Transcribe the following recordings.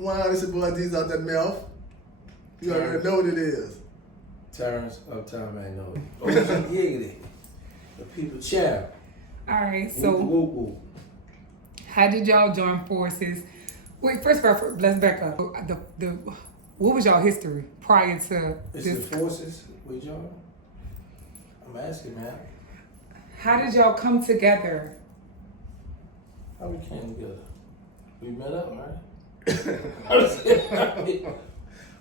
Wow, this your boy D's out there, Melph. You already know what it is. Terrance, Uptown Magnolia. Giggity. The people chat. All right, so how did y'all join forces? Wait, first of all, let's back up. What was y'all history prior to Is this? the forces with y'all? I'm asking, man. How did y'all come together? How we came together? We met up, right?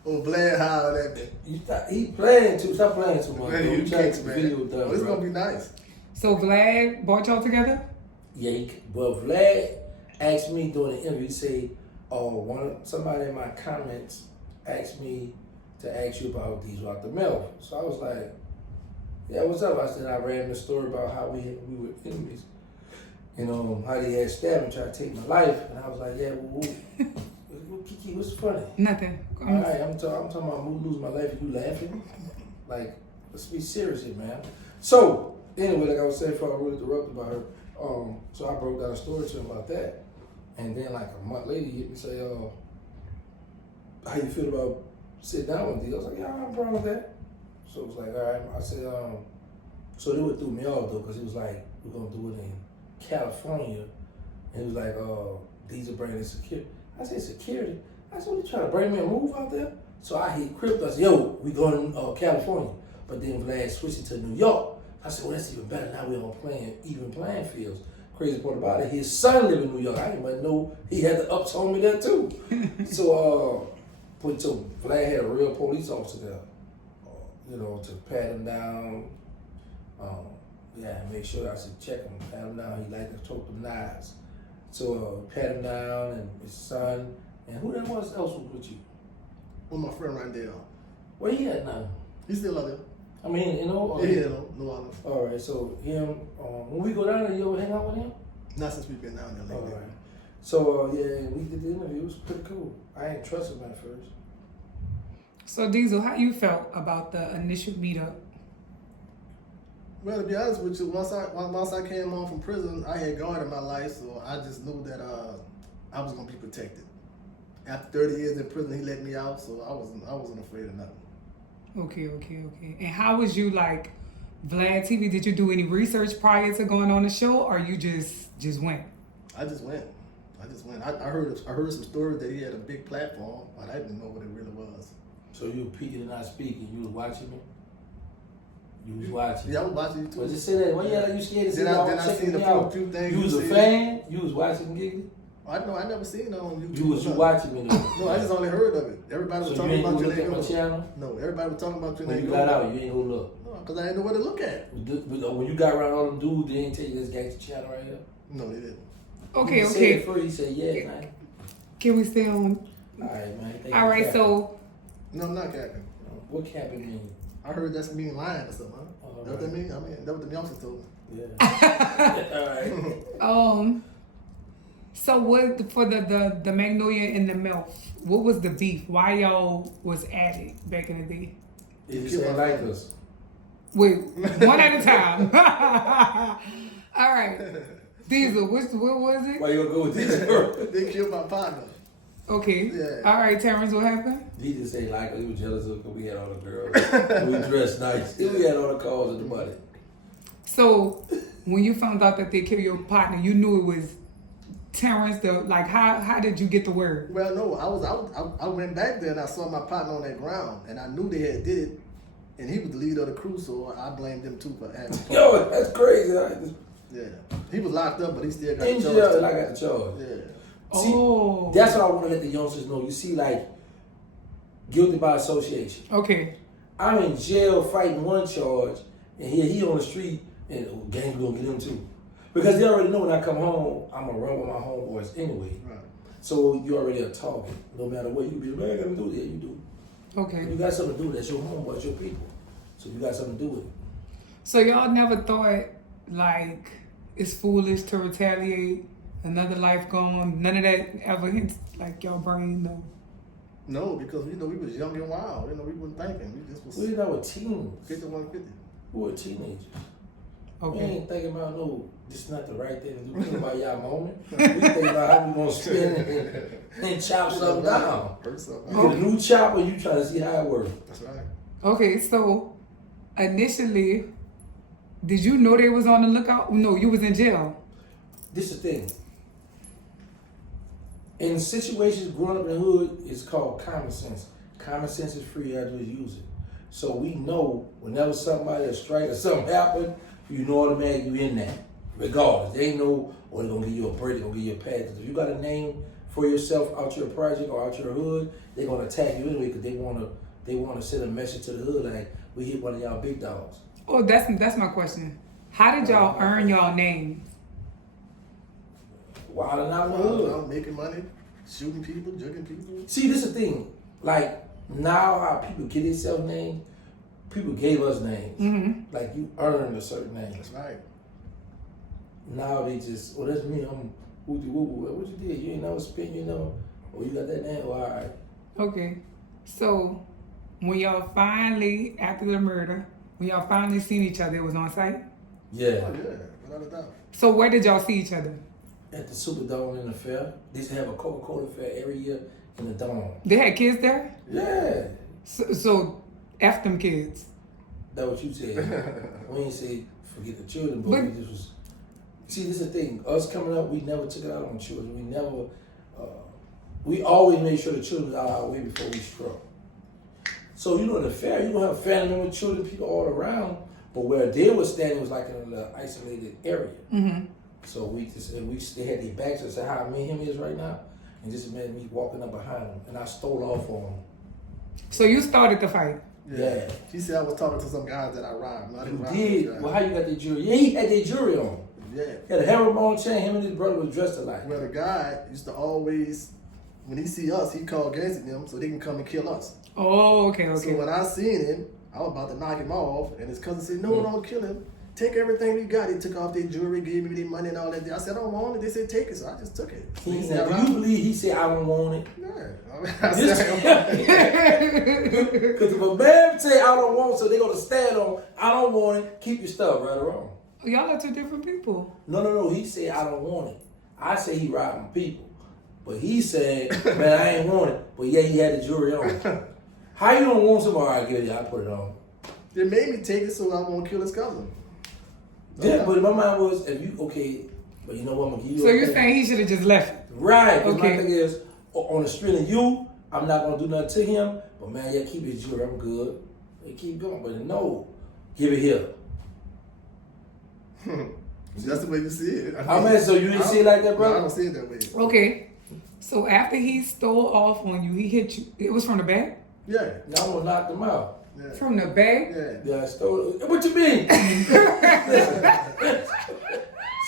Oh, Vlad, how that He playing too. Stop playing too much. Man, you trying kicks, to man. video done, Oh, it's bro. gonna be nice. So Vlad brought y'all together? Yeah, but Vlad asked me during the interview, he said, somebody in my comments asked me to ask you about these about the Melph. So I was like, yeah, what's up? I said, I ran the story about how we were enemies. You know, how they had stabbed and tried to take my life. And I was like, yeah, Kiki, what's funny? Nothing. All right, I'm talking about me losing my life and you laughing. Like, let's be serious here, man. So, anyway, like I was saying before I really interrupted about her, so I broke down a story to him about that. And then like a month later, he hit me and say, how you feel about sitting down with these? I was like, yeah, I have a problem with that. So it was like, all right. I said, so they would threw me off though, because he was like, we're going to do it in California. And he was like, these are bringing security. I said, security? I said, what, you trying to bring me a move out there? So I hit crypto. I said, yo, we going to California. But then Vlad switched it to New York. I said, well, that's even better. Now we're on even playing fields. Crazy part about it, his son lived in New York. I didn't even know he had the ups on me there too. So Vlad had a real police officer there, to pat him down. Make sure I should check him, pat him down. He liked to talk them knives. So pat him down and his son. And who else was with you? Well, my friend Randall. Where he at now? He's still out there. I mean, no other. All right, so him, when we go down there, you ever hang out with him? Not since we've been down there lately. All right. So, we did the interview. It was pretty cool. I ain't trust him at first. So Diesel, how you felt about the initial meetup? Well, to be honest with you, once I came home from prison, I had God in my life, so I just knew that I was gonna be protected. After 30 years in prison, he let me out, so I wasn't afraid of nothing. Okay. And how was you like Vlad TV? Did you do any research prior to going on the show, or you just went? I just went. I heard some stories that he had a big platform, but I didn't know what it really was. So you were peeking and not speaking. You was watching me. You was watching. Yeah, I was watching you too. But just say that. Why you scared to say that? Then I seen a few things. You was a fan. You was watching Giggity. I know. I never seen it on YouTube. Was you watching me though? No, I just only heard of it. Everybody was talking about you. Look at my channel. No, everybody was talking about you. When you got out, you ain't go look. No, because I didn't know what to look at. When you got around all them dudes, they didn't tell you this Gangsta channel right here. No, they didn't. Okay. Said it first, he said, yeah, man. Can we stay on? All right, man. All right, so. No, I'm not capping. What capping mean? I heard that's mean lying or something, huh? That's what that mean? I mean, that's what the youngsters told me. Yeah. All right. So what for the Magnolia and the Melph? What was the beef? Why y'all was at it back in the day? They just ain't like us. Wait, one at a time. All right, Diesel. What was it? Why you gonna go with this? They killed my partner. Okay. Yeah. All right, Terrance, what happened? He just ain't like us. He was jealous of because we had all the girls. We dressed nice. We had all the cars and the money. So when you found out that they killed your partner, you knew it was Terrance. How did you get the word? Well, no, I went back there and I saw my partner on that ground, and I knew they had did it, and he was the leader of the crew, so I blamed them too for having. Yo, that's crazy. Yeah, he was locked up, but he still got in the charge. jail, I got the charge. Yeah. See, that's what I want to let the youngsters know. You see, guilty by association. Okay. I'm in jail fighting one charge, and he on the street, and gang gonna get him too. Because they already know when I come home, I'm gonna run with my homeboys anyway. Right. So you already a target. No matter what you be, man, I gotta do that. You do. Okay. You got something to do. That's your homeboys, your people. So you got something to do with it. So y'all never thought it's foolish to retaliate? Another life gone. None of that ever hits your brain though. No, because we was young and wild. We wasn't thinking. We just was. We were teens. 51, 50. We were teenagers. We Okay. ain't thinking about this is not the right thing to do. We thinking about y'all moment. We thinking about how we gonna spin and chop something down. Hurt something. You get a new chopper, you try to see how it works. That's right. Okay, so initially, did you know they was on the lookout? No, you was in jail. This is the thing. In situations growing up in the hood, it's called common sense. Common sense is free, I just use it. So we know whenever somebody a strike or something happen, you know automatically you in that. Regardless. They ain't know, or they're gonna give you a break, they're gonna give you a pass. If you got a name for yourself out your project or out your hood, they're gonna attack you anyway because they wanna send a message to the hood like we hit one of y'all big dogs. Oh, that's my question. How did y'all earn y'all names? Wilding out in the I hood. was making money, shooting people, jugging people. See, this is the thing. Like, now how people get themselves names, people gave us names. Mm-hmm. Like, you earned a certain name. That's right. Now they just, well, that's me. I'm woo-doo woo-woo. What you did? You ain't never spit, you know? Oh, you got that name? Well, all right. Okay. So when y'all finally, after the murder, when y'all finally seen each other, it was on site? Yeah. Oh, yeah, without a doubt. So where did y'all see each other? At the Superdome in the fair. They used to have a Coca-Cola fair every year in the dome. They had kids there? Yeah. So F them kids. That's what you said. We ain't say forget the children, but But- we just was. See, this is the thing. Us coming up, we never took it out on children. We never. We always made sure the children was out our way before we struck. So you know, in the fair, you gonna have family members, children, people all around. But where they were standing was like in an isolated area. Mm-hmm. So they had their backs to say how me and him is right now, and just imagine me walking up behind them, and I stole off on them. So you started the fight. Yeah. She said I was talking to some guys that I robbed. No, I didn't You rob did. those guys. Well, how you got that jewelry? Yeah, he had that jewelry on. Yeah. He had a herringbone chain. Him and his brother was dressed alike. Well, the guy used to always, when he see us, he called Gangsta them so they can come and kill us. Oh, okay. So when I seen him, I was about to knock him off, and his cousin said, "No, don't kill him. Take everything we got." He took off their jewelry, gave me their money and all that. I said, "I don't want it." They said, "Take it." So I just took it. So he said, Do you believe he said, I don't want it? Yeah. I said, Because if a man say, I don't want it, so they're going to stand on, I don't want it, keep your stuff, right or wrong. Y'all are two different people. No. He said, I don't want it. I say he robbing people. But he said, man, I ain't want it. But yeah, he had the jewelry on. How you don't want somebody? I get it, I put it on. They made me take it so I won't kill his cousin. Yeah, but my mind was, if you, okay, but you know what, I'm going to give you So a you're thing. saying he should have just left? Right, because Okay. my thing is, on the string of you, I'm not going to do nothing to him, but man, yeah, keep his jewelry, I'm good. They keep going, but no, give it here. That's the way you see it. I mean, so you didn't see it like that, No, brother? I don't see it that way. Okay. So after he stole off on you, he hit you. It was from the back? Yeah. Now I'm going to knock them out. Yeah. From the back? Yeah. Yeah, I stole it. What you mean?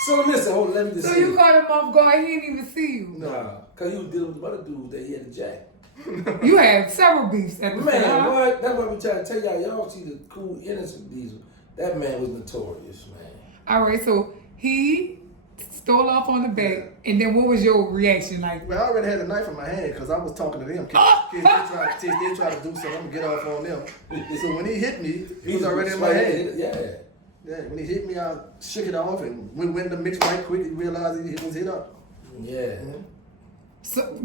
So listen, hold on, let me just So say you this. caught him off guard, he didn't even see you. Nah, because he was dealing with the other dude that he had a jack. You had several beefs at the Man, time. what? That's what I'm trying to tell y'all. Y'all see the cool, innocent Diesel. That man was notorious, man. All right, so he stole off on the back, and then what was your reaction like? Well, I already had a knife in my hand because I was talking to them. Kids, they try to do something, I'm gonna get off on them. So when he hit me, he was already in my hand. Yeah. Yeah, when he hit me, I shook it off and we went in the mix right quick and realized he was hit up. Yeah. So,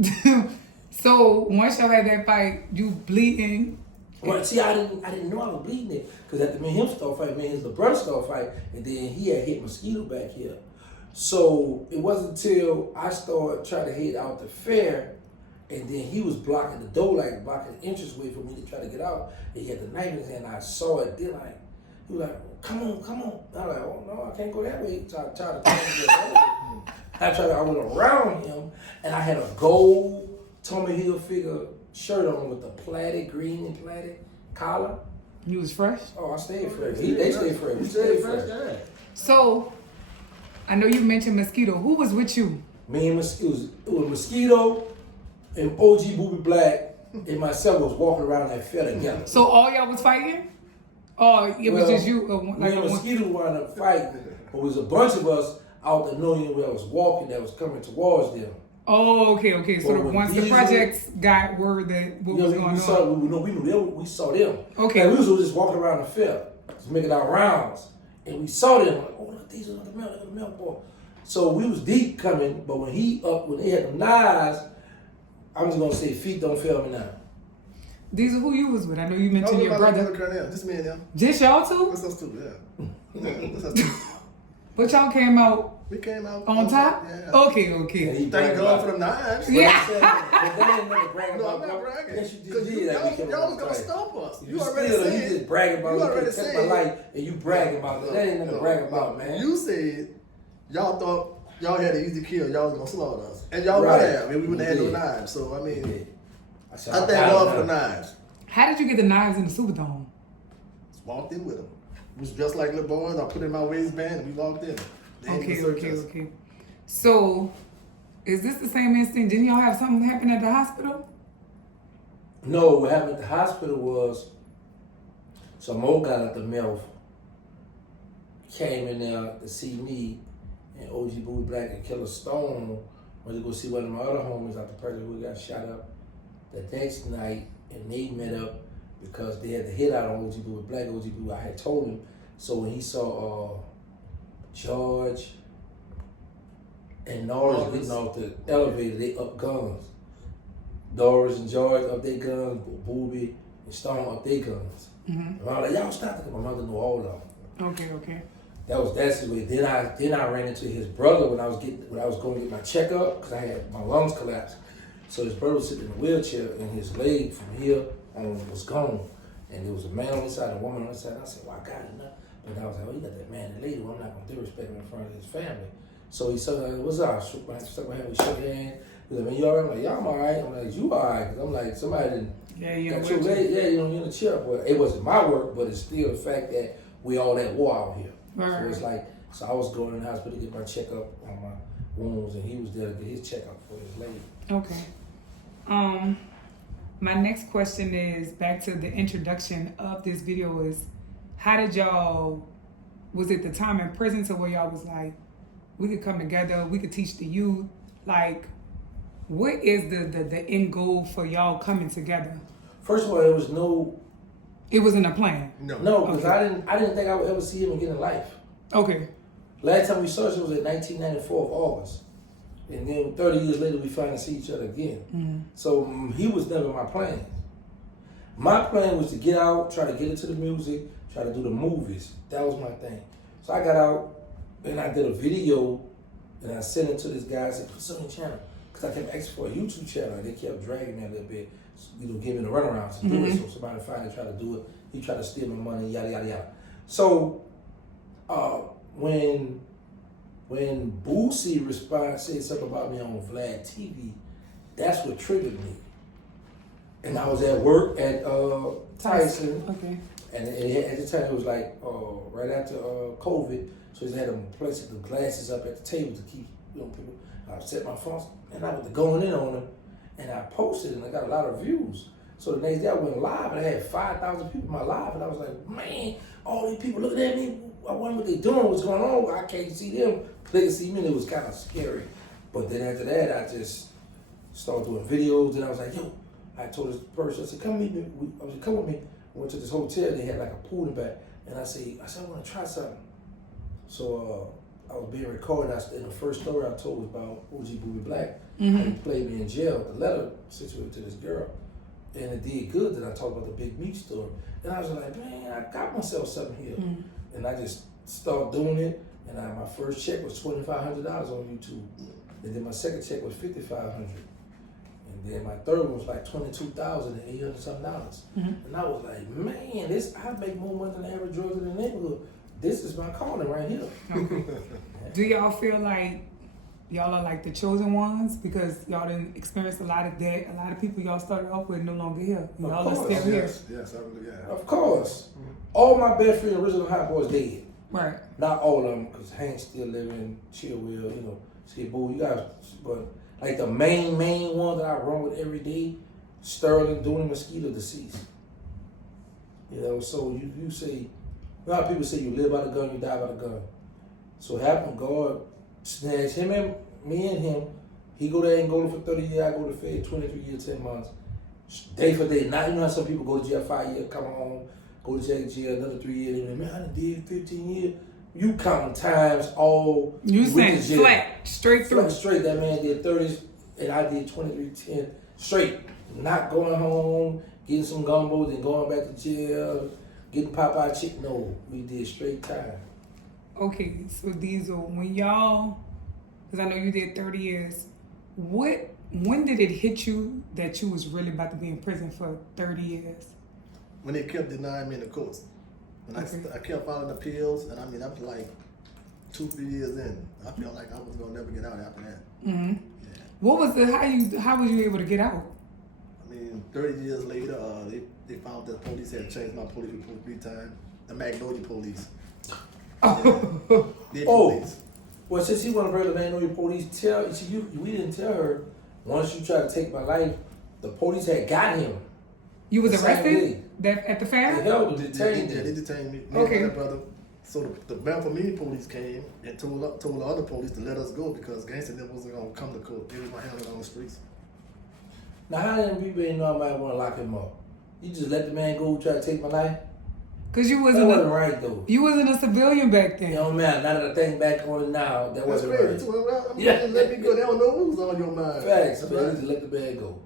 so once y'all had that fight, you bleeding. Well, see, I didn't know I was bleeding it because after me and him start fight, me and his little brother start fight, and then he had hit Mosquito back here. So it wasn't until I started trying to head out the fair, and then he was blocking the door, like blocking the entranceway for me to try to get out. And he had the knife in his hand. I saw it. Then he was like, "Come on." I was like, "Oh no, I can't go that way." So I tried to I went around him, and I had a gold Tommy Hilfiger shirt on with the green and plaited collar. You was fresh. Oh, I stayed fresh. They stayed fresh. We stayed fresh. Yeah. So I know you mentioned Mosquito. Who was with you? Me and Mosquito, it was Mosquito and OG Booby Black and myself was walking around that fair together. So all y'all was fighting? Or it was just you? Me and Mosquito wound up fighting, but it was a bunch of us out the knowing where I was walking that was coming towards them. Oh, okay. So But when once the these projects got word that what was going we saw, on. we saw them. Okay. And we was just walking around the fair, just making our rounds. And we saw them, like, oh, look at these, look at the Melph boy. So we was deep coming, but when they had the knives, I'm just gonna say feet don't fail me now. These are who you was with. I know you mentioned your brother. Just me and them. Just y'all two? That's so stupid, yeah. That's so stupid. But y'all came out We came out on top? Yeah. Okay. Thank God for the knives. Yeah. But they ain't never bragging No, about I'm not bragging. Yes, you Because did. y'all was gonna stomp us. You already still, said. you just bragging about You it. already You took my said. life and you bragging about it. That ain't nothing to brag about, man. You said y'all thought y'all had an easy kill. Y'all was gonna slaughter us, and y'all Right. would have. And we wouldn't have had no did. knives. So I mean, I said, thank got God it for the now. knives. How did you get the knives in the Superdome? Walked in with them. It was just like little boys. I put it in my waistband and we walked in. They ain't even search us. Okay. So, is this the same instinct? Didn't y'all have something happen at the hospital? No, what happened at the hospital was some old guy at the Melph came in there to see me and OG Boo Black and Killer Stone went to go see one of my other homies out the person who got shot up the next night, and they met up because they had to hit out on OG Boo Black. OG Boo, I had told him. So when he saw George and Norris getting off the elevator, they up guns. Doris and George up their guns, Booby and Stone up their guns. And I was like, y'all stop it. My mother knew all of them. Okay. That's the way. Then I ran into his brother when I was going to get my checkup because I had my lungs collapsed. So his brother was sitting in a wheelchair and his leg from here on was gone. And there was a man on this side, a woman on this side. And I said, well, I got it now. But I was like, oh, you got that man and lady. Well, I'm not going to disrespect him in front of his family. So he said, what's up? I stuck my hand, we shook hands. He's like, man, you all right? I'm like, yeah, I'm all right. I'm like, you all right? Because I'm like, somebody didn't got your leg. Yeah, you're in the chair. Well, it wasn't my work, but it's still the fact that we all at war out here. Right. So it's like, so I was going in the hospital to get my checkup on my wounds, and he was there to get his checkup for his leg. Okay. My next question is back to the introduction of this video is, how did y'all, was it the time in prison to where y'all was like, we could come together, we could teach the youth, like, what is the end goal for y'all coming together? First of all, there was no. It wasn't a plan. No, because Okay. I didn't think I would ever see him again in life. Okay. Last time we saw each other was in 1994 of August, and then 30 years later we finally see each other again. So he was never my plan. My plan was to get out, try to get into the music, try to do the movies. That was my thing. So I got out and I did a video and I sent it to this guy. I said, put something in the channel. Because I kept asking for a YouTube channel and they kept dragging me a little bit, giving me the runaround to do it. So somebody finally tried to do it. He tried to steal my money, yada, yada, yada. So when Boosie said something about me on Vlad TV, that's what triggered me. And I was at work at Tyson. Okay. And at the time it was like right after COVID, so they had them placing the glasses up at the table to keep people. I set my phone and I was going in on them, and I posted and I got a lot of views. So the next day I went live and I had 5,000 people in my live, and I was like, man, all these people looking at me. I wonder what they doing, what's going on. I can't see them. They can see me, and it was kind of scary. But then after that, I just started doing videos, and I was like, yo, I told this person, I said, come meet me. I said, come with me. I went to this hotel, they had like a pool in the back, and I said, I want to try something. So I was being recorded, and the first story I told was about OG Booby Black. And he played me in jail, the letter situated to this girl. And it did good that I talked about the Big Meat story. And I was like, man, I got myself something here. And I just started doing it, and my first check was $2,500 on YouTube. And then my second check was $5,500. And then my third one was like $22,800 something. And I was like, man, I make more money than the average drug in the neighborhood. This is my calling right here. Okay. Do y'all feel like y'all are like the chosen ones because y'all didn't experience a lot of that? A lot of people y'all started off with no longer here. Y'all are still here. Yes, I really, yeah. Of course. All my best friends, original hot boys, dead. Right. Not all of them, because Hank's still living, Chill Will, Skid Boo, you guys, but like the main ones that I run with every day, Sterling, Dooney, Mosquito, deceased. So you say, a lot of people say you live by the gun, you die by the gun. So it happened, God snatched him and me and him. He go to Angola for 30 years, I go to Fed 23 years, 10 months. Day for day. Now, how some people go to jail 5 years, come home, go to jail another 3 years. Man, I done did 15 years. You counting times all. You with saying the jail. flat, straight through. Flat straight. That man did 30s, and I did 23-10 straight. Not going home, getting some gumbo, then going back to jail, getting Popeye chicken. No, we did straight time. Okay, so Diesel, when y'all, because I know you did 30 years, when did it hit you that you was really about to be in prison for 30 years? When they kept denying me in the courts. When I kept filing appeals, and I mean, I was like 2-3 years in. I felt like I was gonna never get out after that. Mm-hmm. Yeah. What was how was you able to get out? I mean, 30 years later, they found that the police had changed my police report 3 times. The Magnolia police. They police. Well, since he want to bring the Magnolia police, we didn't tell her. Once you tried to take my life, the police had got him. You was The same arrested at the They fair? held him, detained They him. detained me. Okay. And my brother. So the Melph police came and told the other police to let us go because Gangsta never wasn't gonna come to court. They was gonna handle it on the streets. Now, how did people didn't know I might want to lock him up? You just let the man go try to take my life? Cause you That wasn't wasn't right, though. you wasn't a civilian back then. It don't matter. Now that I think back on it now, that That's wasn't crazy. right. Well, I mean, Yeah. just let me go. They don't know what was on your mind. Facts. That's Man, right. just let the man go.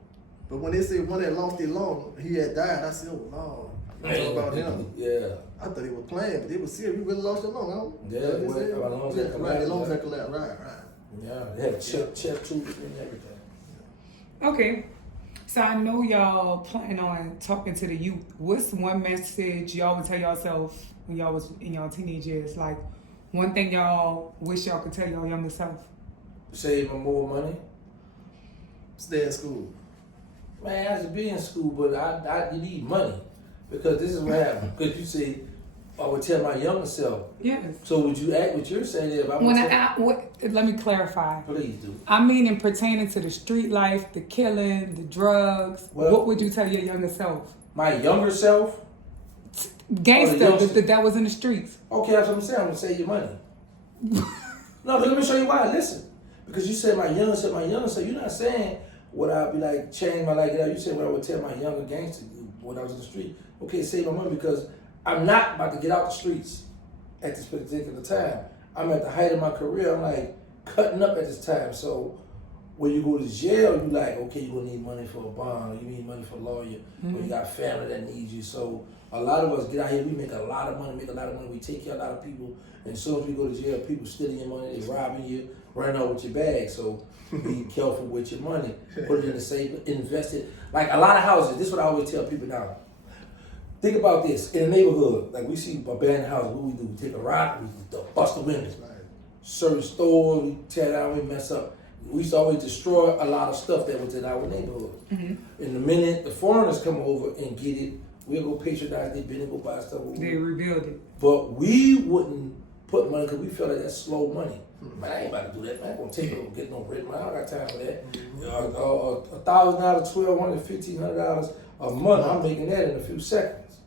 But when they said one that lost their lung, he had died, I said, oh, no. I'm talking about him. Yeah. I thought he was playing, but they was serious. You really lost your lung, huh? Yeah, They well, said? my lungs Yeah, had right, collapsed, their lungs yeah. had collapsed. Right. Yeah. They had chest tubes and everything. Okay. So I know y'all plan on talking to the youth. What's one message y'all would tell yourself when y'all was in y'all teenage years? Like one thing y'all wish y'all could tell y'all younger self? Saving more money. Stay in school. Man, I should be in school, but you need money. Because this is what happened. Because you say, I would tell my younger self. Yes. So would you act what you're saying if I would When tell let me clarify. Please do. I mean in pertaining to the street life, the killing, the drugs. Well- what would you tell your younger self? My younger self? Gangsta youngster. that was in the streets. Okay, that's what I'm saying. I'm going to save you money. No, but let me show you why. Listen. Because you said my younger self. You're not saying what I'd be like, change my life. You said what I would tell my younger gangster when I was in the street. Okay, save my money because I'm not about to get out the streets at this particular time. I'm at the height of my career. I'm like cutting up at this time. So when you go to jail, you like, okay, you're going to need money for a bond. Or you need money for a lawyer. Or you got family that needs you. So a lot of us get out here, we make a lot of money, we take care of a lot of people. And as soon as we go to jail, people stealing your money, they robbing you, running out with your bag. So be careful with your money. Put it in the safe, invest it. Like a lot of houses, this is what I always tell people now. Think about this. In the neighborhood, like we see abandoned houses, what we do? We take a rock, we bust the windows. Right. Certain stores, we tear down, we mess up. We used to always destroy a lot of stuff that was in our neighborhood. Mm-hmm. And the minute the foreigners come over and get it, we'll go patronize their business, go buy stuff. They rebuild it. But we wouldn't put money because we felt like that's slow money. Man, I ain't about to do that. Man, I ain't gonna take it or get no rent. Man, I don't got time for that. $1,000, $1,200, $1,500 a month. I'm making that in a few seconds,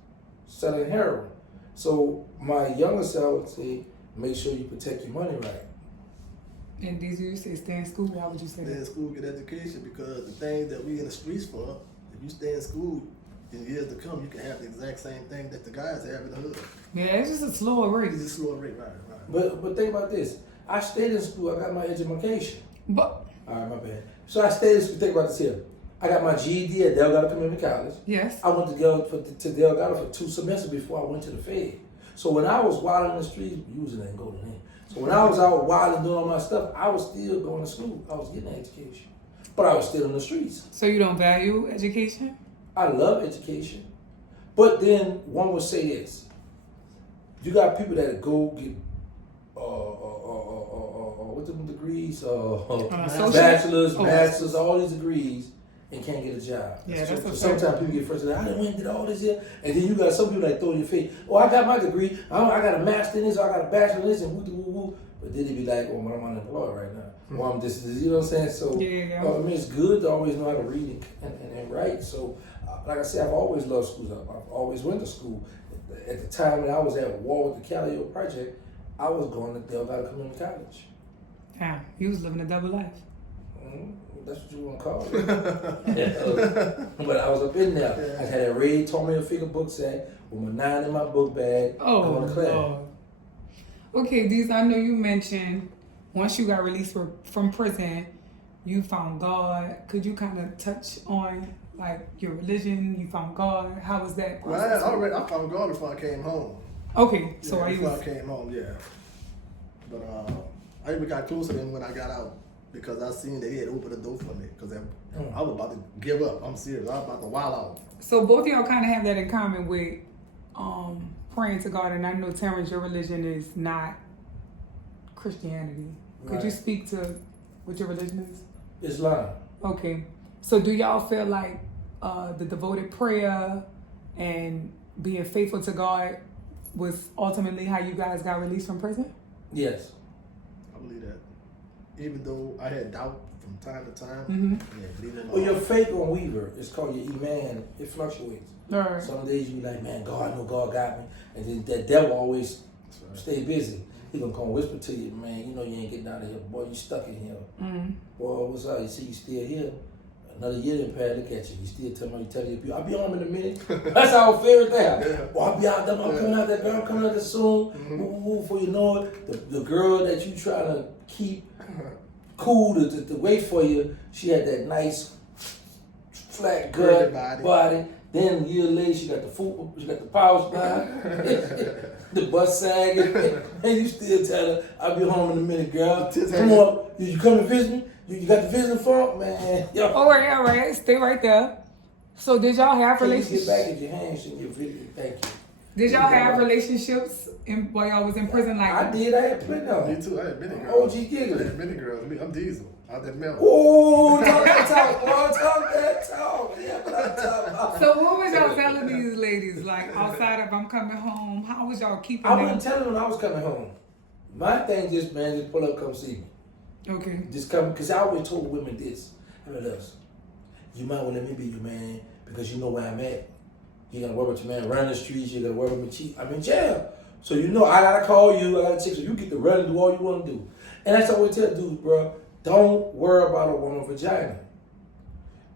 selling heroin. So my younger self would say, make sure you protect your money right. And these you say stay in school. How would you say Stay in that? school, get education, because the things that we in the streets for, if you stay in school, in years to come, you can have the exact same thing that the guys have in the hood. Yeah, it's just a slower rate. It's just slower rate, right. But think about this. I stayed in school. I got my education. But All right, my bad. So I stayed in school. Think about this here. I got my GED at Delgado Community College. yes. I went to Delgado for 2 semesters before I went to the Fed. So when I was wilding in the streets, using that and golden name. So when I was out wilding doing all my stuff, I was still going to school. I was getting an education. But I was still in the streets. So you don't value education? I love education. But then one would say this. You got people that go get what them degrees? Bachelor's, masters, all these degrees, and can't get a job. Yeah, so, that's a sometimes fact. people get frustrated. I didn't went and did all this here, and then you got some people that throw in your face. Oh, I got my degree. I got a master in this. Or I got a bachelor in this, and woo woo woo. But then they be like, "Oh, I'm unemployed right now. Or I'm this. You know what I'm saying?" So Yeah. I mean, it's good to always know how to read and write. So, like I said, I've always loved schools. I've always went to school. At the time that I was at war with the Calio Project, I was going to Delgado Community College. Yeah, you was living a double life. That's what you want to call it. But I was up in there. I had a red Tommy Hilfiger book sack with my 9 in my book bag. Oh, going to class. Lord. Okay, these I know you mentioned once you got released from prison, you found God. Could you kind of touch on like your religion? You found God. How was that Well, process? I found God before I came home. Okay, so Yeah, are before you? I came home, yeah. But I even got closer to him when I got out because I seen that he had opened the door for me because I was about to give up. I'm serious. I was about to wild out. So both of y'all kind of have that in common with praying to God. And I know, Terrance, your religion is not Christianity. Could you Right. speak to what your religion is? Islam. Okay. So do y'all feel like the devoted prayer and being faithful to God was ultimately how you guys got released from prison? Yes. I believe that. Even though I had doubt from time to time, Mm-hmm. yeah, believe in Well, your faith on Weaver, it's called your iman. It fluctuates. All right. Some days you be like, man, God, I know God got me. And then that devil always stay busy. He gonna come whisper to you, man, you know you ain't getting out of here. Boy, you stuck in here. Mm-hmm. Boy, what's up? You see you still here. Another year didn't pass, look at you. You still tell you, I'll be home in a minute. That's our favorite there. Yeah. Boy, I'll be out there. I'm coming out there, girl. I'm coming out there soon. Before you know it, the girl that you trying to keep cool to wait for you, she had that nice flat gut body. Then a year later, she got the foot, she got the power spine, the butt sagging, and you still tell her, "I'll be home in a minute, girl. Come on, you come and visit me? You got the visiting form, man." Yo. All right. Stay right there. So did y'all have Can you get relationships? back at your hands and get video? Thank you. Did y'all have relationships while y'all was in prison? Like I did. I had plenty of Me them. too. I had many girls. OG I giggling. had many girls. I'm Diesel. Out that Melph. Ooh, talk that talk, boy. Talk that talk. Yeah, but I'm talking about. So what was y'all telling these ladies? Like outside of I'm coming home, how was y'all keeping I them? wouldn't tell them when I was coming home. My thing just, man, just pull up, come see me. Okay. Just come, because I always told women this. I mean, listen, you might want to let me be your man because you know where I'm at. You gotta work with your man around the streets. You gotta work with me cheap. I'm in jail. So you know I gotta call you. I gotta text you. You get to run and do all you want to do. And that's what I always tell dudes, bro. Don't worry about a woman's vagina.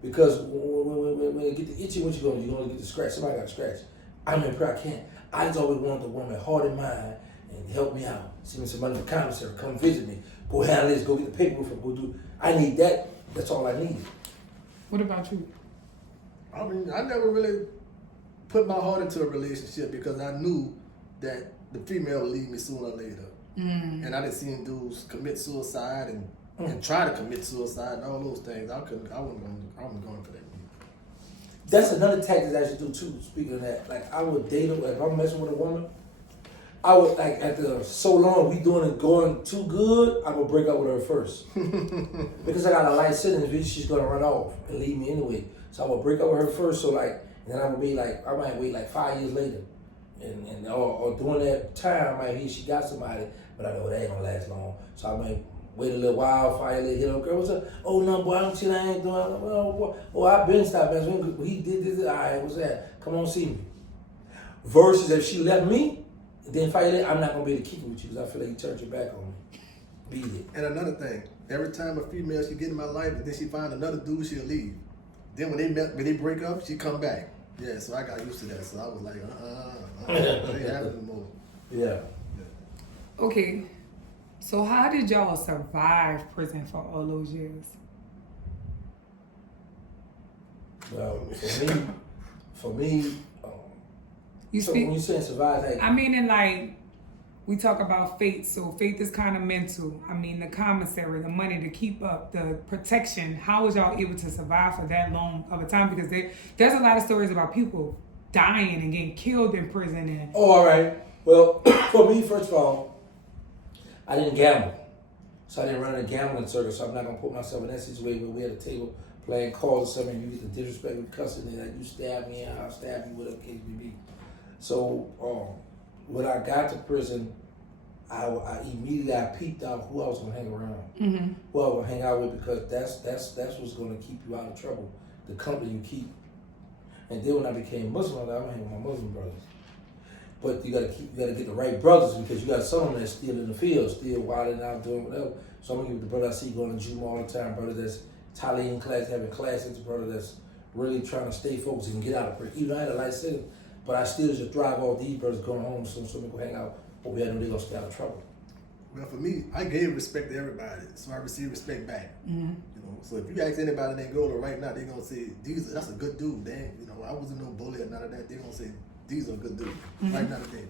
Because when it get to itchy, what you gonna do? You're gonna get to scratch. Somebody got to scratch. I'm in prayer. I can't. I just always wanted the woman heart and mind and help me out. Send me some money for commissary. Come visit me. Go handle this. Go get the paperwork. Go do. I need that. That's all I need. What about you? I mean, I never really put my heart into a relationship because I knew that the female would leave me sooner or later. And I done seen dudes commit suicide and try to commit suicide and all those things. I wasn't going for that. That's another tactic I should do too. Speaking of that, like I would date her. Like if I'm messing with a woman, I would like after so long we doing it going too good, I would break up with her first because I got a life sentence. She's gonna run off and leave me anyway. So I would break up with her first. So like, and then I would be like, I might wait like 5 years later, and or during that time I might hear she got somebody, but I know that ain't gonna last long. So I might wait a little while, 5 years later, hit her, girl, what's up? Oh no, boy, I don't see that. I ain't doing. Oh, I've been stopped messing with him. He did this. All right, what's that? Come on, see me. Versus if she left me, then 5 years later, I'm not gonna be able to keep it with you because I feel like you turned your back on me. Beat it. And another thing, every time a female she get in my life and then she find another dude, she'll leave. Then when they break up, she come back. Yeah, so I got used to that. So I was like, it ain't happening anymore. Yeah. Okay. So how did y'all survive prison for all those years? Well, for me, You so speak. when you say survive, like, I mean, and like we talk about faith. So faith is kind of mental. I mean, the commissary, the money to keep up, the protection. How was y'all able to survive for that long of a time? Because there's a lot of stories about people dying and getting killed in prison. And oh, all right. Well, for me, first of all, I didn't gamble. So I didn't run a gambling circle, so I'm not going to put myself in that situation where we at a table playing cards or something, you get the disrespect with cussing, and like you stab me and I'll stab you, whatever case may be. So when I got to prison, I immediately peeped out who I was going to hang around, who I was going to hang out with, because that's what's going to keep you out of trouble, the company you keep. And then when I became Muslim, I'm going to hang with my Muslim brothers. But you gotta get the right brothers, because you got some of them that's still in the field, still wilding out, doing whatever. So I'm gonna give the brother I see going to Juma all the time, brother that's Talim class, having classes, brother that's really trying to stay focused and get out of prison. Even I had a life sentence, but I still just drive all these brothers going home so we can hang out. But we had them, they're gonna stay out of trouble. Well, for me, I gave respect to everybody, so I received respect back. You know, so if you ask anybody in Angola right now, they're gonna say, that's a good dude. They, you know, I wasn't no bully or none of that. They're gonna say, these are good dudes right now today.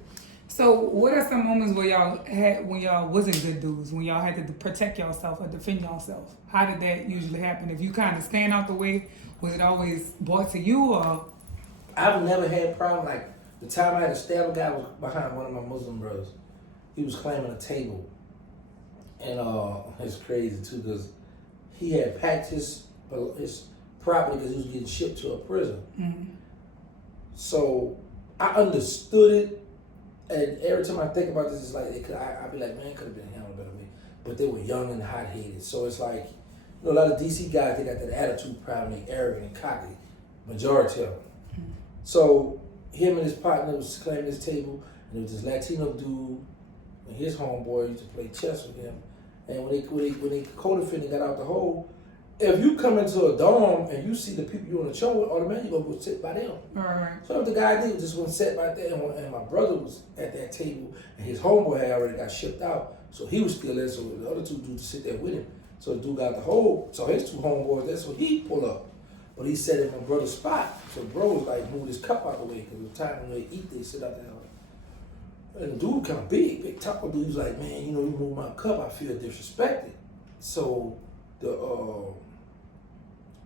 So, what are some moments where y'all had when y'all wasn't good dudes, when y'all had to protect yourself or defend yourself? How did that usually happen? If you kind of stand out the way, was it always brought to you, or? I've never had a problem. Like the time I had to stab a guy was behind one of my Muslim brothers. He was claiming a table, and it's crazy too because he had packed his property because he was getting shipped to a prison. So I understood it. And every time I think about this, it's like, I'd be like, man, it could have been handled better than me. But they were young and hot-headed. So it's like, you know, a lot of DC guys, they got that attitude problem, they arrogant and cocky. Majority of them. So him and his partner was claiming this table, and there was this Latino dude, and his homeboy used to play chess with him. And when they co-defendant got out the hole, if you come into a dorm and you see the people you on the show with, automatically you're going to go sit by them. Right. So what the guy did was just went sit right there, and my brother was at that table, and his homeboy had already got shipped out, so he was still there, so the other two dudes sit there with him. So the dude got the hole, so his two homeboys there, so he pulled up. But he sat in my brother's spot, so bro was like, moved his cup out the way, because the time when they eat, they sit out there. And the dude kind of big taco dude, he was like, man, you know, you move my cup, I feel disrespected. So the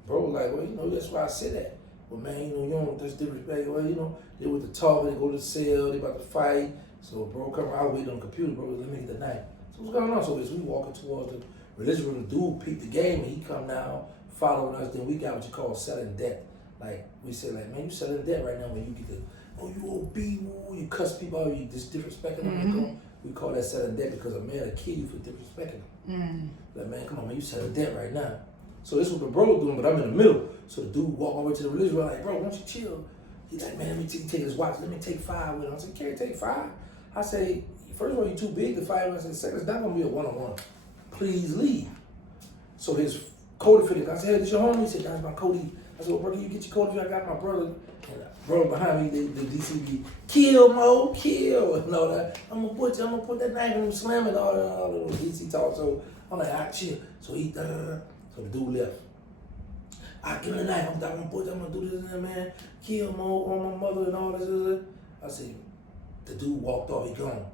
bro was like, well, you know, that's why I said that. Well, man, you know, you don't just disrespect. Well, you know, they went to talk, they go to the cell, they about to fight. So bro come around, I was waiting on the computer, bro, let me get the knife. So what's going on? So as we walking towards the religion room, the dude peeped the game, and he come down, following us. Then we got what you call selling debt. Like, we said, like, man, you selling debt right now when you get the, oh, you OB, you cuss people out, you just disrespecting them. We call that selling debt because a man will kill you for disrespecting them. Like, man, come on, man, you selling debt right now. So this is what the bro was doing, but I'm in the middle. So the dude walk over to the religion room, like, bro, why don't you chill? He's like, man, let me take his watch. Let me take 5 with him. I said, can't take 5. I say, first of all, you're too big to fight. I said, second, it's not going to be a one-on-one. Please leave. So his co-defendant, I said, hey, this your homie? He said, that's my Cody. I said, well, bro, can you get your co-defendant? I got my brother. And bro behind me, the DCB, kill, Mo, kill. And all that. I'm going to put that knife in him, slam it, all the DC talk. So I'm like, ah, chill. So he, So the dude left. I give him a knife. I'm gonna do this and that, man. Kill Mo on my mother and all this. I said, the dude walked off. He gone.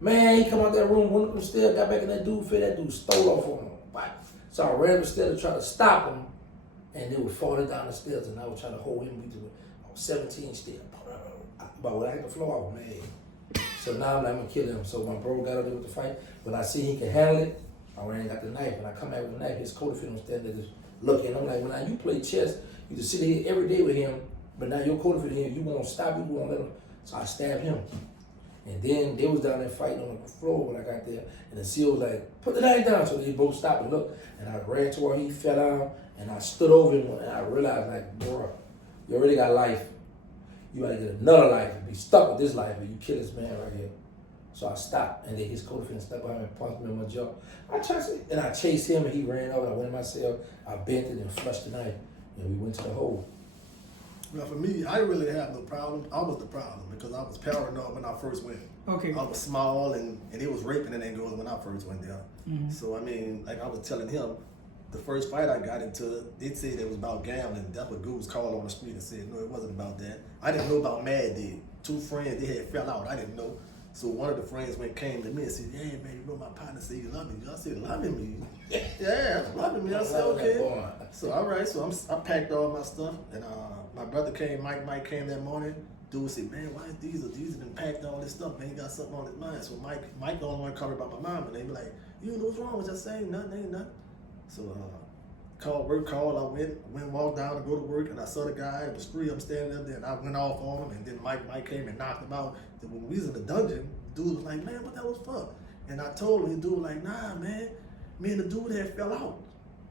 Man, he come out that room, went up the stairs, got back in that dude fit. That dude stole off on him. So I ran up the stairs to try to stop him, and they were falling down the stairs, and I was trying to hold him. I was 17 still. But when I hit the floor, I was mad. So now I'm gonna kill him. So my bro got up there with the fight. When I see he can handle it, I ran and got the knife, and I come out with the knife. His co-defendant was standing there just looking. I'm like, well, now you play chess, you just sit here every day with him, but now your co-defendant here, you won't stop, you won't let him. So I stabbed him. And then they was down there fighting on the floor when I got there, and the SEAL was like, put the knife down. So they both stopped and looked, and I ran to where he fell down, and I stood over him, and I realized, like, bro, you already got life. You gotta get another life and be stuck with this life, or you kill this man right here. So I stopped, and then his co-defendant stepped behind me and punched me in my jaw. I chased him, and he ran over. I went in my cell, I bent it and flushed the knife, and we went to the hole. Well, for me, I really have no problem. I was the problem because I was paranoid when I first went. Okay. I was small, and it was raping in Angola when I first went there. So, I mean, like I was telling him, the first fight I got into, they said it was about gambling. That's what Goose called on the street and said, no, it wasn't about that. I didn't know about Mad Dig. 2 friends, they had fell out. I didn't know. So one of the friends came to me and said, hey, man, you know my partner said you love me. I said, loving me? Yeah, loving me. I said, okay. So, all right, so I packed all my stuff, and my brother came, Mike came that morning. Dude said, man, why is Diesel done packed all this stuff, man? He got something on his mind. So Mike the only one covered about my mom, and they be like, you know what's wrong with just saying nothing, ain't nothing. So work called, I went walked down to go to work, and I saw the guy, it was 3 of them standing up there, and I went off on him, and then Mike came and knocked him out. Then when we was in the dungeon, the dude was like, man, what that was for? And I told him, the dude was like, nah, man, me and the dude had fell out.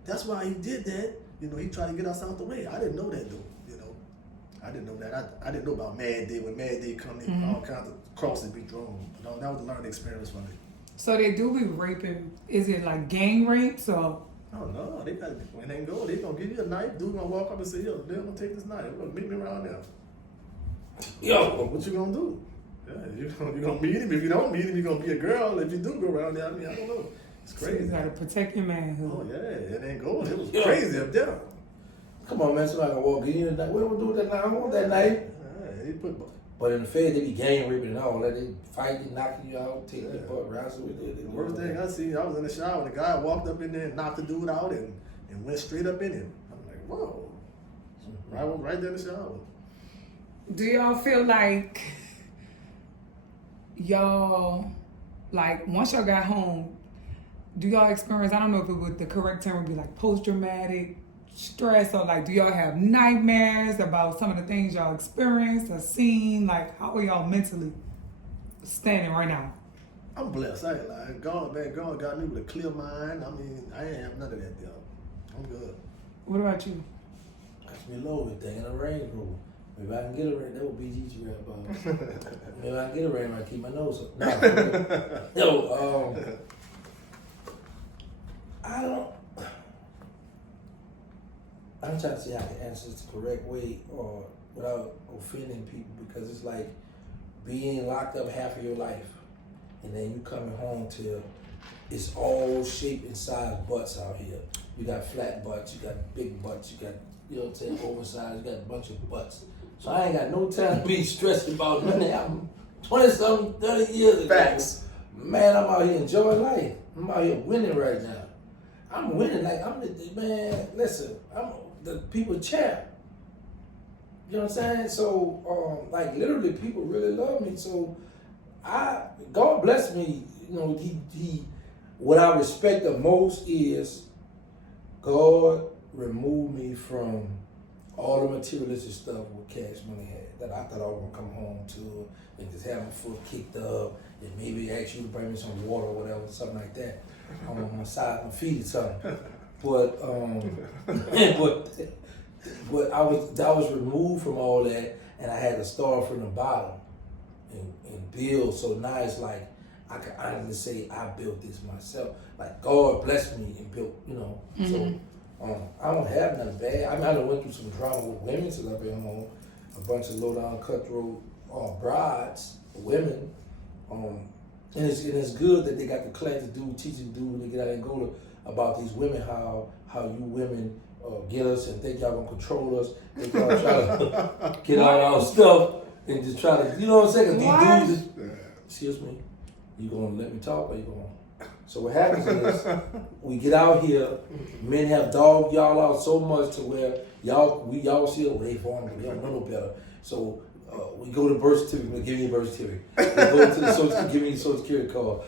That's why he did that. You know, he tried to get us out the way. I didn't know that, dude. You know, I didn't know that. I didn't know about Mad Day. When Mad Day come in, all kinds of crosses be drawn. You know, that was a learning experience for me. So they do be raping. Is it like gang rapes or? Oh no, they got when they go, they gonna give you a knife. Dude gonna walk up and say, yo, they're gonna take this knife. They're gonna meet me around there. Yo, what you gonna do? Yeah, you're gonna meet him. If you don't meet him, you're gonna be a girl. If you do go around there, I mean, I don't know. It's So crazy. you gotta protect your manhood. Oh yeah, it ain't going. It was crazy up there. Come on, man. Somebody gonna walk in tonight. What do we do with that night? I want that night. Yeah, he put. But in the Fed, they be gang raping and all that. They fighting, knocking you out, taking your butt, wrestling with it. The worst thing I seen, I was in the shower and the guy walked up in there and knocked the dude out and went straight up in him. I'm like, whoa. I was right there in the shower. Do y'all feel like y'all, like, once y'all got home, do y'all experience, I don't know if it would, the correct term would be like post-traumatic stress, or like, do y'all have nightmares about some of the things y'all experienced or seen? Like, how are y'all mentally standing right now? I'm blessed. I ain't lying. God got me with a clear mind. I mean, I ain't have none of that deal. I'm good. What about you? Ask me low thing in a Range Rover. Maybe I can get a Range. That would be GG rap about. Maybe I can get a Range. I keep my nose up. Nah, yo, I don't. I'm trying to see how I can answer this the correct way or without offending people, because it's like being locked up half of your life and then you coming home to it's all shape and size butts out here. You got flat butts, you got big butts, you got, you know what I'm saying, oversized, you got a bunch of butts. So I ain't got no time to be stressed about nothing. I'm 20-something, 30 years ago. Facts. Man, I'm out here enjoying life. I'm out here winning right now. I'm winning like I'm the man. Listen, I'm the people champ. You know what I'm saying? So, like literally, people really love me. So, God bless me. You know, he. What I respect the most is God removed me from all the materialistic stuff what Cash Money had. That I thought I was gonna come home to and just have my foot kicked up and maybe ask you to bring me some water or whatever, something like that. I'm on my side, my feet or something. But but I was removed from all that, and I had to start from the bottom and build. So now it's like I can honestly say I built this myself. Like God blessed me and built, you know. Mm-hmm. So I don't have nothing bad. I mean, I done went through some drama with women since I've been home. A bunch of low down cutthroat brides, women. And it's good that they got the class to do, teaching do when they get out of Angola about these women, how you women get us and think y'all gonna control us. They y'all try to get all our stuff and just try to, you know what I'm saying? These dudes, excuse me, you gonna let me talk or you gonna? So what happens is we get out here, men have dogged y'all out so much to where y'all see it, well, they vulnerable, they don't know no better. So we go to birth certificate, give me a birth certificate. We go to the social security, give me a social security card.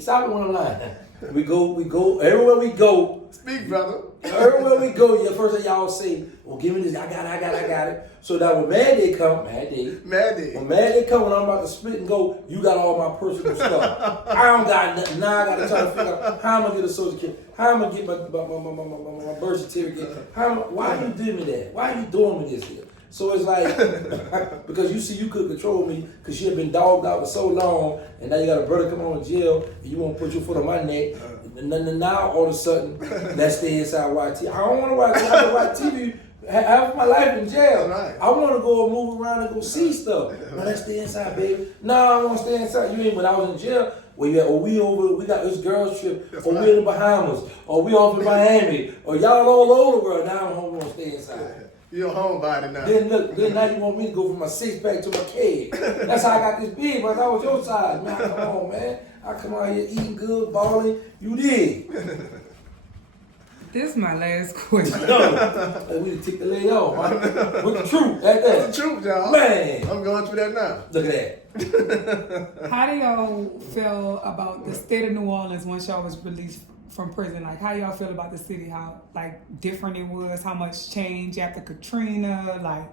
Stop it one line. We go, everywhere we go. Speak, brother. Everywhere we go, the first thing y'all say, well, give me this, I got it. So that when Mad Day come, when Mad Day come, when I'm about to split and go, you got all my personal stuff. I don't got nothing. Now I got to try to figure out how I'm going to get a social security, how I'm going to get my birth certificate. Why you doing me that? Why you doing me this here? So it's like, because you see you could control me because you have been dogged out for so long, and now you got a brother come on in jail, and you want to put your foot on my neck, and now all of a sudden, let's stay inside YT. I don't want to watch TV half my life in jail. Right. I want to go and move around and go see stuff. No, let's stay inside, baby. No, I want to stay inside. You ain't, when I was in jail, we got this girls trip, or we in the Bahamas, or we off in Miami, or y'all all over the world. Now I'm home, want to stay inside. You're a homebody now. Then now you want me to go from my 6-pack to my cave. That's how I got this big, but I was your size. Man, come on, man. I come out here eating good, balling. You did. This is my last question. We done took the lay off, man. With the truth, like that. With the truth, y'all. Man. I'm going through that now. Look at that. How do y'all feel about the state of New Orleans once y'all was released from prison? Like, how y'all feel about the city? How, like, different it was? How much change after Katrina? Like,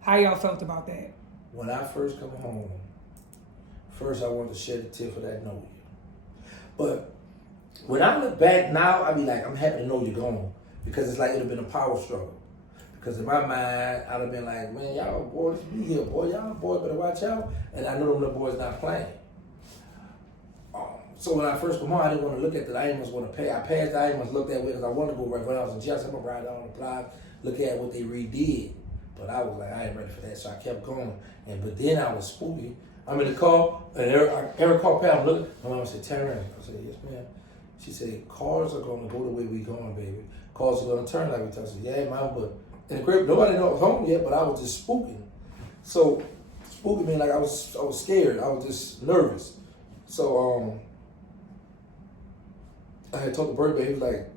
how y'all felt about that? When I first come home, first I wanted to shed a tear for that know you. But when I look back now, I be like, I'm happy to know you're gone. Because it's like it would have been a power struggle. Because in my mind, I'd have been like, man, y'all boys, be here, boy. Y'all boys better watch out. And I know them little boys not playing. So when I first come on, I didn't want to look at that. I didn't want to pay. I passed. I didn't want to look that way because I wanted to go right when I was in jail. So I'm gonna ride down the block, look at what they redid. But I was like, I ain't ready for that, so I kept going. But then I was spooky. I'm in the car, and Eric called Pam. Look, my mom said, Terrance. I said, yes, ma'am. She said, cars are going to go the way we going, baby. Cars are going to turn like we talk. I said, yeah, mom, but in the crib, nobody knew I was home yet, but I was just spooking. So, spooking mean like I was scared. I was just nervous. So, I had told the birthday, he was like,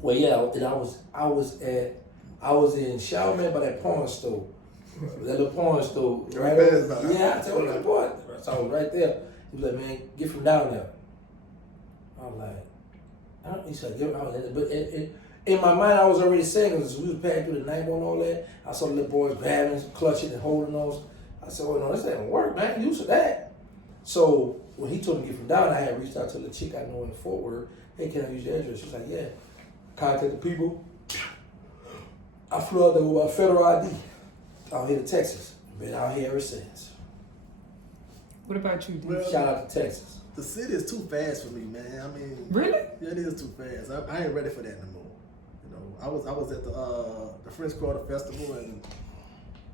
well, yeah, and I was in Shaolin by that porn store. That little porn store. Right over, yeah, I told him, boy. So I was right there. He was like, man, get from down there. I was like, he said, get from down there. But in my mind, I was already saying, because we was passing through the night and all that. I saw the little boys grabbing, clutching, and holding those. I said, well, no, this ain't gonna work, man. I ain't used to that. So when he told me to get from down there, I had reached out to the chick I know in Fort Worth. Hey, can I use your address? She was like, yeah. Contact the people. I flew out there with my federal ID. Out here to Texas. Been out here ever since. What about you, D? Well, Shout out to Texas. The city is too fast for me, man. I mean, Really? Yeah, it is too fast. I ain't ready for that no more. You know, I was at the French Quarter Festival, and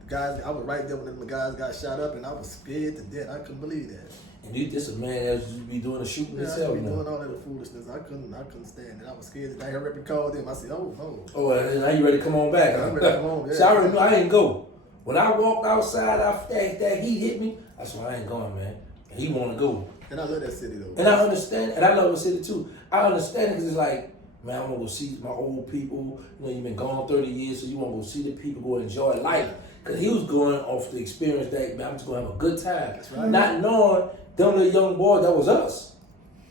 the guys, I was right there when the guys got shot up, and I was scared to death. I couldn't believe that. And you, this is a man that used to be doing the shooting Yeah, I himself. be doing all that foolishness. I couldn't stand it. I was scared. I heard called him. I said, oh no. Oh, and now you ready to come on back? I'm ready to come on. Yeah. See, I already knew I didn't go. When I walked outside after that heat hit me, I said, I ain't going, man. And he want to go. And I love that city though. And I understand, and I love the city too. I understand it because it's like, man, I want to go see my old people. You know, you've been gone 30 years, so you want to go see the people, go enjoy life. Because he was going off the experience that, man, I'm just going to have a good time. That's right. Not knowing them little young boys, that was us.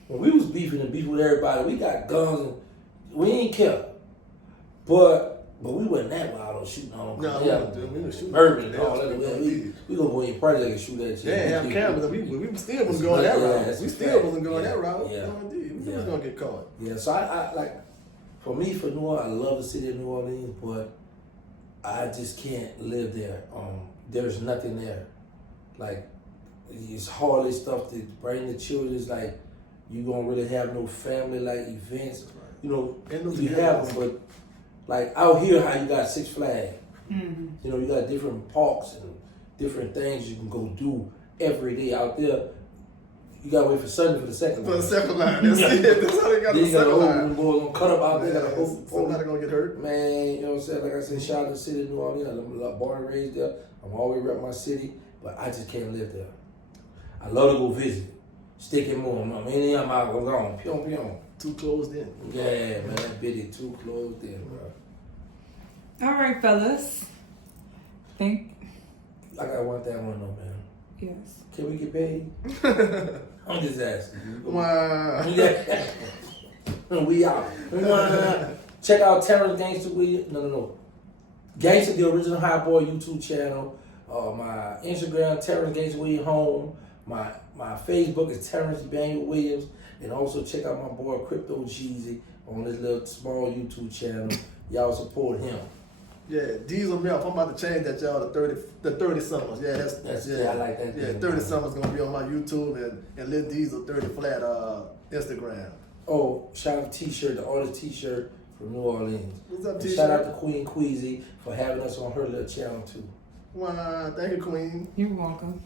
When we was beefing with everybody, we got guns and we ain't care. But we wasn't that wild on shooting on them. No, we were shooting. Urban and all that. We gonna go in project and shoot that shit. Yeah, have cameras. We still wasn't going that route. We still wasn't going that route. Yeah. No, indeed. We was gonna get caught. Yeah, so I like, for me, for New Orleans, I love the city of New Orleans, but I just can't live there. There's nothing there. Like, it's hardly stuff to bring the children. It's like, you gonna really have no family like events. You know, you have them, but like out here, how you got Six Flags. Mm-hmm. You know, you got different parks and different things you can go do every day out there. You gotta wait for Sunday for the second line. For the second line, that's it. That's how they got the second line. Boys gonna cut up out there. Gotta hope somebody gonna get hurt. Man, you know what I'm saying? Like I said, shout out to the city of New Orleans. I'm born and raised there. I'm always rep my city, but I just can't live there. I love to go visit. Stick it more. I'm out gone. Pyong pyong. Too closed in. Yeah, man, that bitty too closed in, bro. All right, fellas. I got one thing I want to know, man. Yes. Can we get paid? I'm just asking. Wow. We out. Check out Terrance Gangsta Williams. No. Gangsta, the original High Boy YouTube channel. My Instagram, Terrance Gangsta Williams Home. My Facebook is Terrance Daniel Williams. And also check out my boy Crypto Jeezy on this little small YouTube channel. Y'all support him. Yeah, Diesel Melph. I'm about to change that, y'all, to 30 Summers. Yeah, that's I like that. Yeah, 30 Summers gonna be on my YouTube and Lil Diesel 30 Flat Instagram. Oh, shout out to T-shirt, the artist T-shirt from New Orleans. What's up, and T-shirt? shout out to Queen Queasy for having us on her little channel too. Wow, thank you, Queen. You're welcome.